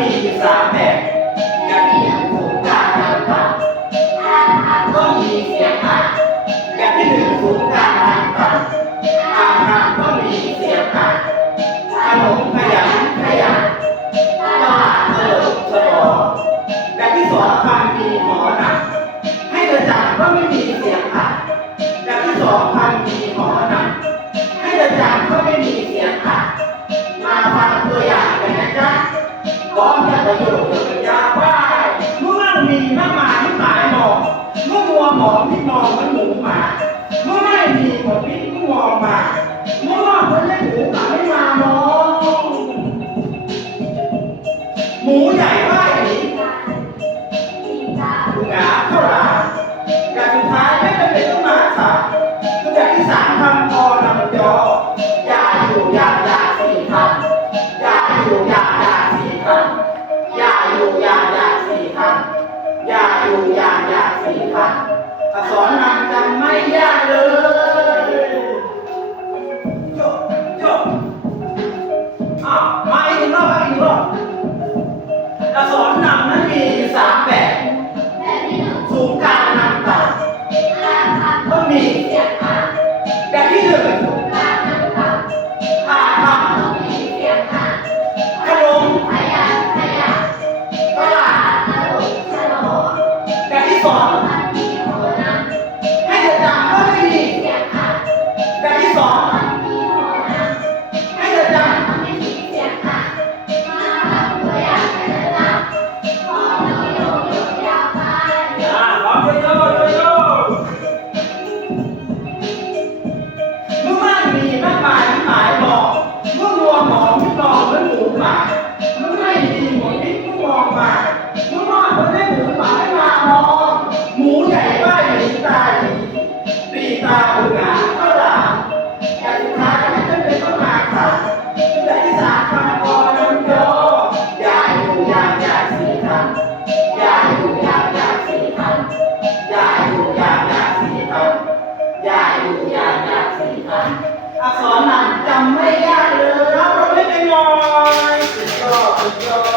มีอยู่สามแบบแบบที่หนึ่งสงกลางต่ำต่ำก็มีเสียงอะแบบที่หนึ่งสงกางต่ำต่ำต่ำต่ำก็มีเสียงอะขนมขยันขยันตลาเลิมฉลองแบบที่สองคำมีหมอหนักให้เธอจำว่าไม่มีเสียงอะแบบที่สอง ก่อนจะประโยชน์เกิดยาว่าเมื่อมีมากมายที่ตายหมอกเมื่อมัวหมองที่มองมันหมูหมาเมื่อไม่มีหมดพิษก็มองมาเมื่อว่าคนเล่นหมูป่าไม่มามองหมูใหญ่ว่า อักษรนำจำไม่ยากเลยรับเราไม่ไปหน่อยสุดยอดสุดยอด